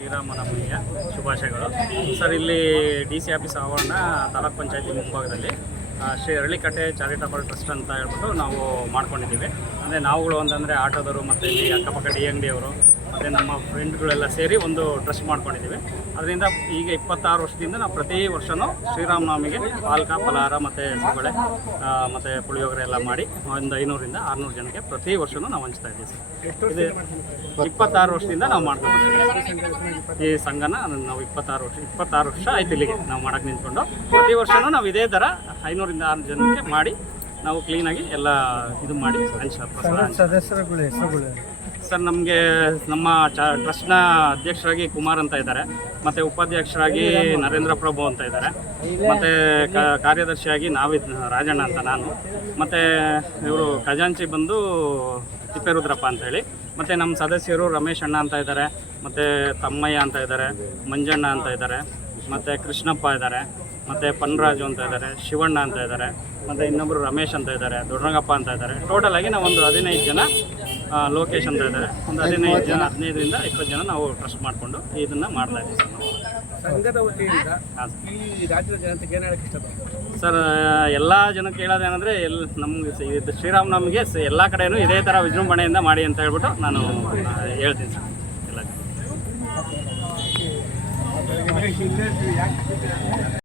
ಶ್ರೀರಾಮನವಮಿಯ ಶುಭಾಶಯಗಳು ಸರ್. ಇಲ್ಲಿ DC office ಆವರಣ ತಾಲೂಕ್ ಪಂಚಾಯತಿ ಮುಂಭಾಗದಲ್ಲಿ ಶ್ರೀ ಅರಳಿಕಟ್ಟೆ ಚಾರಿಟಬಲ್ ಟ್ರಸ್ಟ್ ಅಂತ ಹೇಳ್ಬಿಟ್ಟು ನಾವು ಮಾಡ್ಕೊಂಡಿದ್ದೀವಿ. ಅಂದರೆ ನಾವುಗಳು ಅಂತಂದರೆ ಆಟೋದವರು ಮತ್ತು ಇಲ್ಲಿ ಅಕ್ಕಪಕ್ಕ ಡಿ ಅಂಗಡಿಯವರು ಮತ್ತು ನಮ್ಮ ಫ್ರೆಂಡ್ಗಳೆಲ್ಲ ಸೇರಿ ಒಂದು ಟ್ರಸ್ಟ್ ಮಾಡ್ಕೊಂಡಿದ್ದೀವಿ. ಅದರಿಂದ ಈಗ 26 ವರ್ಷದಿಂದ ನಾವು ಪ್ರತಿ ವರ್ಷವೂ ಶ್ರೀರಾಮನವಮಿಗೆ ಪಾಲ್ಕ ಫಲಹಾರ ಮತ್ತು ಹೆಸರುಬೇಳೆ ಮತ್ತು ಪುಳಿಯೋಗರೆ ಎಲ್ಲ ಮಾಡಿ ಒಂದು 500ರಿಂದ 600 ಜನಕ್ಕೆ ಪ್ರತಿ ವರ್ಷವೂ ನಾವು ಹಂಚ್ತಾ ಇದ್ದೀವಿ ಸರ್. ಇದು 26 ವರ್ಷದಿಂದ ನಾವು ಮಾಡ್ಕೊಂಡಿದ್ದೀವಿ ಈ ಸಂಘನ. ನಾವು 26 ವರ್ಷ ಆಯ್ತು ಇಲ್ಲಿಗೆ ನಾವು ಮಾಡೋಕ್ಕೆ ನಿಂತ್ಕೊಂಡು. ಪ್ರತಿ ವರ್ಷವೂ ನಾವು ಇದೇ ಥರ 500ರಿಂದ 600 ಜನಕ್ಕೆ ಮಾಡಿ ನಾವು ಕ್ಲೀನಾಗಿ ಎಲ್ಲ ಇದು ಮಾಡಿ ಸದಸ್ಯರುಗಳು ಹೆಸರುಗಳು ಸರ್. ನಮಗೆ ನಮ್ಮ ಟ್ರಸ್ಟ್ನ ಅಧ್ಯಕ್ಷರಾಗಿ ಕುಮಾರ್ ಅಂತ ಇದ್ದಾರೆ, ಮತ್ತು ಉಪಾಧ್ಯಕ್ಷರಾಗಿ ನರೇಂದ್ರ ಪ್ರಭು ಅಂತ ಇದ್ದಾರೆ, ಮತ್ತು ಕಾರ್ಯದರ್ಶಿಯಾಗಿ ರಾಜಣ್ಣ ಅಂತ ನಾನು, ಮತ್ತು ಇವರು ಖಜಾಂಚಿ ಬಂದು ತಿಪ್ಪೇರುದ್ರಪ್ಪ ಅಂತೇಳಿ, ಮತ್ತು ನಮ್ಮ ಸದಸ್ಯರು ರಮೇಶ್ ಅಣ್ಣ ಅಂತ ಇದ್ದಾರೆ, ಮತ್ತು ತಮ್ಮಯ್ಯ ಅಂತ ಇದ್ದಾರೆ, ಮಂಜಣ್ಣ ಅಂತ ಇದ್ದಾರೆ, ಮತ್ತು ಕೃಷ್ಣಪ್ಪ ಇದ್ದಾರೆ, ಮತ್ತು ಪನ್ರಾಜು ಅಂತ ಇದ್ದಾರೆ, ಶಿವಣ್ಣ ಅಂತ ಇದ್ದಾರೆ, ಮತ್ತು ಇನ್ನೊಬ್ಬರು ರಮೇಶ್ ಅಂತ ಇದ್ದಾರೆ, ದೊಡ್ಡರಂಗಪ್ಪ ಅಂತ ಇದ್ದಾರೆ. ಟೋಟಲ್ ಆಗಿ ನಾವು ಒಂದು 15 ಜನ, ಲೋಕೇಶ್ ಅಂತ ಇದ್ದಾರೆ, ಒಂದು 15 ಜನ, 15ರಿಂದ 20 ಜನ ನಾವು ಟ್ರಸ್ಟ್ ಮಾಡಿಕೊಂಡು ಇದನ್ನು ಮಾಡ್ತಾ ಇದ್ದೀವಿ ಸರ್. ನಾವು ಸಂಘದ ವತಿಯಿಂದ ಈ ರಾಜ್ಯದ ಜನತೆಗೆ ಏನು ಹೇಳಕ್ಕೆ ಇಷ್ಟಪಡ್ತೀವಿ ಸರ್? ಎಲ್ಲ ಜನಕ್ಕೆ ಹೇಳೋದೇನೆಂದರೆ ನಮಗೆ ಇದು ಶ್ರೀರಾಮನವಮಿಗೆ ಎಲ್ಲ ಕಡೆಯೂ ಇದೇ ಥರ ವಿಜೃಂಭಣೆಯಿಂದ ಮಾಡಿ ಅಂತ ಹೇಳ್ಬಿಟ್ಟು ನಾನು ಹೇಳ್ತೀನಿ ಸರ್ ಎಲ್ಲ.